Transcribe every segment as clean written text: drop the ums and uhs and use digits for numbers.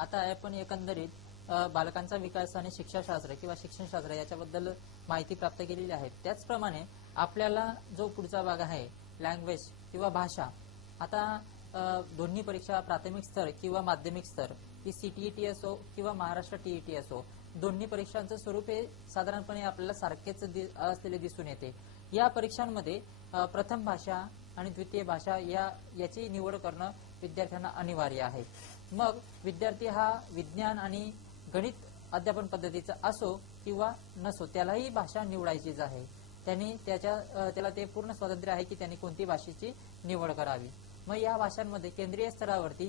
आता आपण एकंदरीत बालकांचा विकास आणि शिक्षाशास्त्र किंवा शिक्षणशास्त्र याच्याबद्दल माहिती प्राप्त केलेली आहे। त्याचप्रमाणे आपल्याला जो पुढचा भाग आहे लँग्वेज किंवा भाषा, आता दोन्ही परीक्षा प्राथमिक स्तर किंवा माध्यमिक स्तर ही सीटीईटी असो किंवा महाराष्ट्र टीईटी असो, दोन्ही परीक्षांचं स्वरूप हे साधारणपणे आपल्याला सारखेच असलेले दिसून येते। या परीक्षांमध्ये प्रथम भाषा आणि द्वितीय भाषा याची निवड करणं विद्यार्थ्यांना अनिवार्य आहे। मग विद्यार्थी हा विज्ञान आणि गणित अध्यापन पद्धतीचा असो किंवा नसो, त्यालाही भाषा निवडायचीच आहे। त्याला ते पूर्ण स्वातंत्र्य आहे की त्यांनी कोणती भाषेची निवड करावी। मग या भाषांमध्ये केंद्रीय स्तरावरती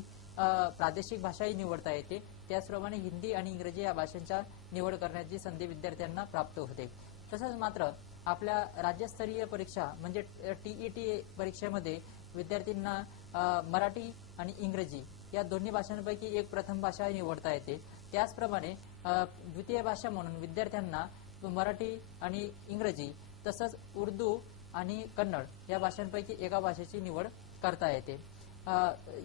प्रादेशिक भाषाही निवडता येते, त्याचप्रमाणे हिंदी आणि इंग्रजी या भाषांच्या निवड करण्याची संधी विद्यार्थ्यांना प्राप्त होते। तसंच मात्र आपल्या राज्यस्तरीय परीक्षा म्हणजे टीईटी परीक्षेमध्ये विद्यार्थ्यांना मराठी आणि इंग्रजी या दोन्ही भाषांपैकी एक प्रथम भाषा निवडता येते। त्याचप्रमाणे द्वितीय भाषा म्हणून विद्यार्थ्यांना मराठी आणि इंग्रजी तसंच उर्दू आणि कन्नड या भाषांपैकी एका भाषेची निवड करता येते।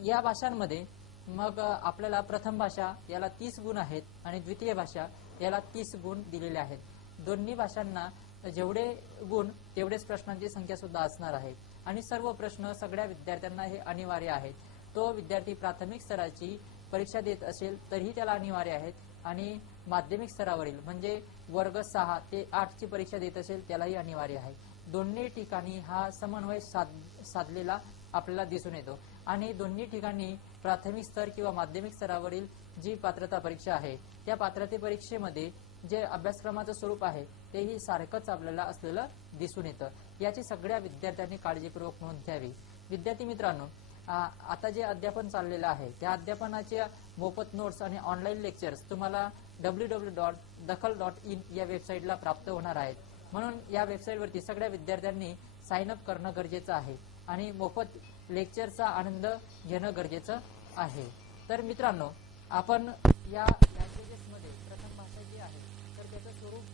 या भाषांमध्ये मग आपल्याला प्रथम भाषा याला 30 गुण आहेत आणि द्वितीय भाषा याला 30 गुण दिलेले आहेत। दोन्ही भाषांना जेवढे गुण तेवढेच प्रश्नांची संख्या सुद्धा असणार आहे आणि सर्व प्रश्न सगळ्या विद्यार्थ्यांना हे अनिवार्य आहेत। तो विद्यार्थी प्राथमिक स्तराची परीक्षा देत असेल तरीही त्याला अनिवार्य आहेत आणि माध्यमिक स्तरावरील म्हणजे वर्ग 6 ते 8 ची परीक्षा देत असेल त्यालाही अनिवार्य आहे। दोन्ही ठिकाणी हा समन्वय साधलेला आपल्याला दिसून येतो आणि दोन्ही ठिकाणी प्राथमिक स्तर किंवा माध्यमिक स्तरावरील जी पात्रता परीक्षा आहे त्या पात्रते परीक्षेमध्ये जे अभ्यासक्रमाचं स्वरूप आहे तेही सारखंच आपल्याला असलेलं दिसून येतं। याची सगळ्या विद्यार्थ्यांनी काळजीपूर्वक नोंद घ्यावी। विद्यार्थी मित्रांनो, आता जे अध्यापन चाललेलं आहे त्या अध्यापनाच्या मोफत नोट्स आणि ऑनलाईन लेक्चर्स तुम्हाला www.dakhal.in या वेबसाईटला प्राप्त होणार आहेत। म्हणून या वेबसाईटवरती सगळ्या विद्यार्थ्यांनी साइन अप करणं गरजेचं आहे आणि मोफत लेक्चरचा आनंद घेणं गरजेचं आहे। तर मित्रांनो, आपण या लँग्वेजेसमध्ये प्रथम भाषा जी आहे तर त्याचं स्वरूप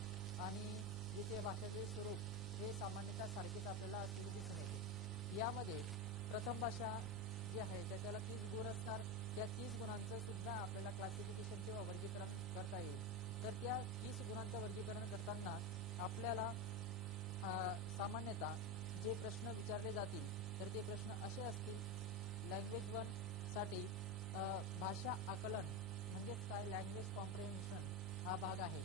आणि द्वितीय भाषेचे स्वरूप हे सामान्यतः सारखेच आपल्याला असलेले दिसून येते। यामध्ये प्रथम भाषा जी आहे त्याला 30 गुण असणार। त्या 30 गुणांचं सुद्धा आपल्याला क्लासिफिकेशन किंवा वर्गीकरण करता येईल। तर त्या 30 गुणांचं वर्गीकरण करताना आपल्याला सामान्यतः जे प्रश्न विचारले जातील तर ते प्रश्न असे असतील। लँग्वेज 1 साठी भाषा आकलन म्हणजे काय, लँग्वेज कॉम्प्रिहेन्शन हा भाग आहे।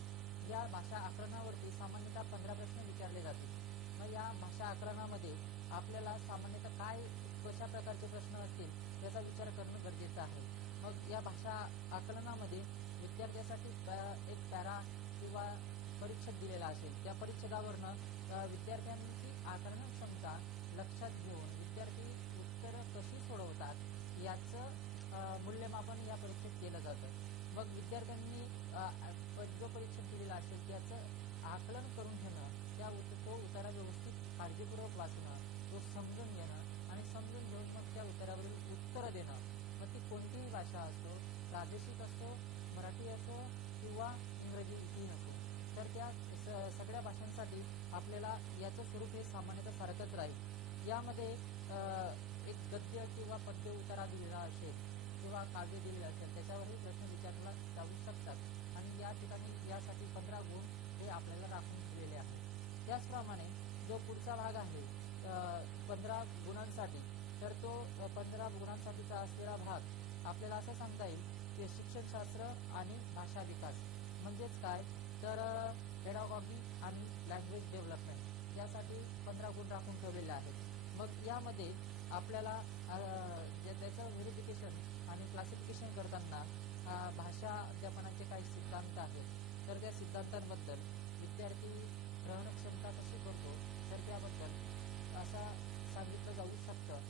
या भाषा आकलनावरती सामान्यतः 15 प्रश्न विचारले जातील। मग या भाषा आकलनामध्ये आपल्याला सामान्यतः काय कशा प्रकारचे प्रश्न असतील याचा विचार करणं गरजेचं आहे। मग या भाषा आकलनामध्ये विद्यार्थ्यांसाठी एक पॅरा किंवा परिच्छेद दिलेला असेल। त्या परिच्छेदावरनं विद्यार्थ्यांची आकलन क्षमता लक्षात घेऊन विद्यार्थी उत्तरं कशी सोडवतात याचं मूल्यमापन या परीक्षेत केलं जातं। मग विद्यार्थ्यांनी जो परिच्छेद दिलेला असेल त्याचं आकलन करून घेणं, तो उत्तरा व्यवस्थित काळजीपूर्वक वाचणं, तो समजून घेणं आणि समजून घेऊन मग त्या उत्तरावरील उत्तरं देणं। मग ती कोणतीही भाषा असो, प्रादेशिक असो, मराठी असो किंवा इंग्रजी इथेही असो, तर त्या सगळ्या भाषांसाठी आपल्याला याचं स्वरूप हे सामान्यतः सारखंच राहील। यामध्ये एक गद्य किंवा पद्य उतारा दिलेला असेल किंवा काव्य दिलेलं असेल त्याच्यावरही प्रश्न विचारला जाऊ शकतात आणि या ठिकाणी यासाठी 15 गुण हे आपल्याला राखून ठेवलेले आहेत। त्याचप्रमाणे जो पुढचा भाग आहे 15 गुणांसाठी, तर तो 15 गुणांसाठीचा असलेला भाग आपल्याला असं सांगता येईल की शिक्षणशास्त्र आणि भाषा विकास म्हणजेच काय, तर पेडागॉगी आणि लँग्वेज डेव्हलपमेंट यासाठी 15 गुण राखून ठेवलेले आहेत। मग यामध्ये आपल्याला त्याचं व्हेरिफिकेशन आणि क्लासिफिकेशन करताना भाषा अध्यापनाचे काही सिद्धांत आहेत, तर त्या सिद्धांतांबद्दल विद्यार्थी ग्रहण क्षमता कशी करतो तर त्याबद्दल असं सांगितलं जाऊ शकतं